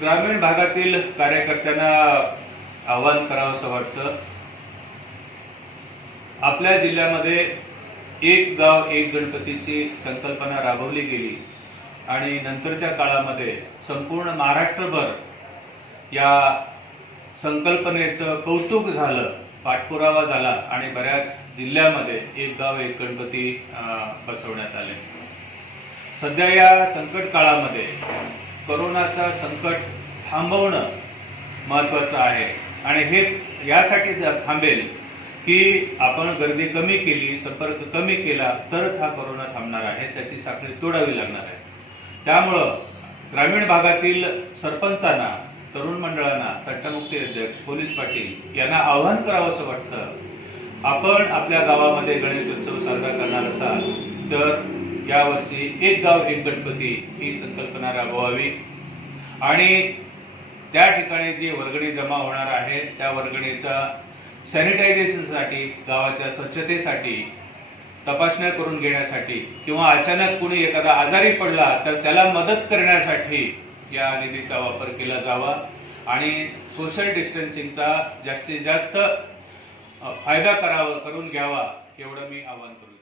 ग्रामीण भागातील कार्यकर्त्यांना आवाहन करावंसं वाटतं। आपल्या जिल्ह्यामध्ये एक गाव एक गणपतीची संकल्पना राबवली गेली आणि नंतरच्या काळामध्ये संपूर्ण महाराष्ट्रभर या संकल्पनेचं कौतुक झालं, पाठपुरावा झाला आणि बऱ्याच जिल्ह्यामध्ये एक गाव एक गणपती बसवण्यात आले। सध्या या संकट काळामध्ये कोरोनाचा संकट थांबवणं महत्त्वाचं आहे आणि हे यासाठी थांबेल की आपण गर्दी कमी केली, संपर्क कमी केला तरच हा कोरोना थांबणार आहे, त्याची साखळी तोडावी लागणार आहे। त्यामुळं ग्रामीण भागातील सरपंचांना, तरुण मंडळांना, तंटमुक्ती अध्यक्ष, पोलीस पाटील यांना आवाहन करावंसं वाटतं, आपण आपल्या गावामध्ये गणेशोत्सव साजरा करणार असाल तर यावर्षी एक गाव एक गणपती ही संकल्पना राबवावी आणि त्या ठिकाणी जी वर्गणी जमा होणार आहे त्या वर्गणीचा सॅनिटायझेशनसाठी, गावाच्या स्वच्छतेसाठी, तपासण्या करून घेण्यासाठी किंवा अचानक कुणी एखादा आजारी पडला तर त्याला मदत करण्यासाठी या निधीचा वापर केला जावा आणि सोशल डिस्टन्सिंगचा जास्तीत जास्त फायदा करून घ्यावा एवढं मी आवाहन करतो।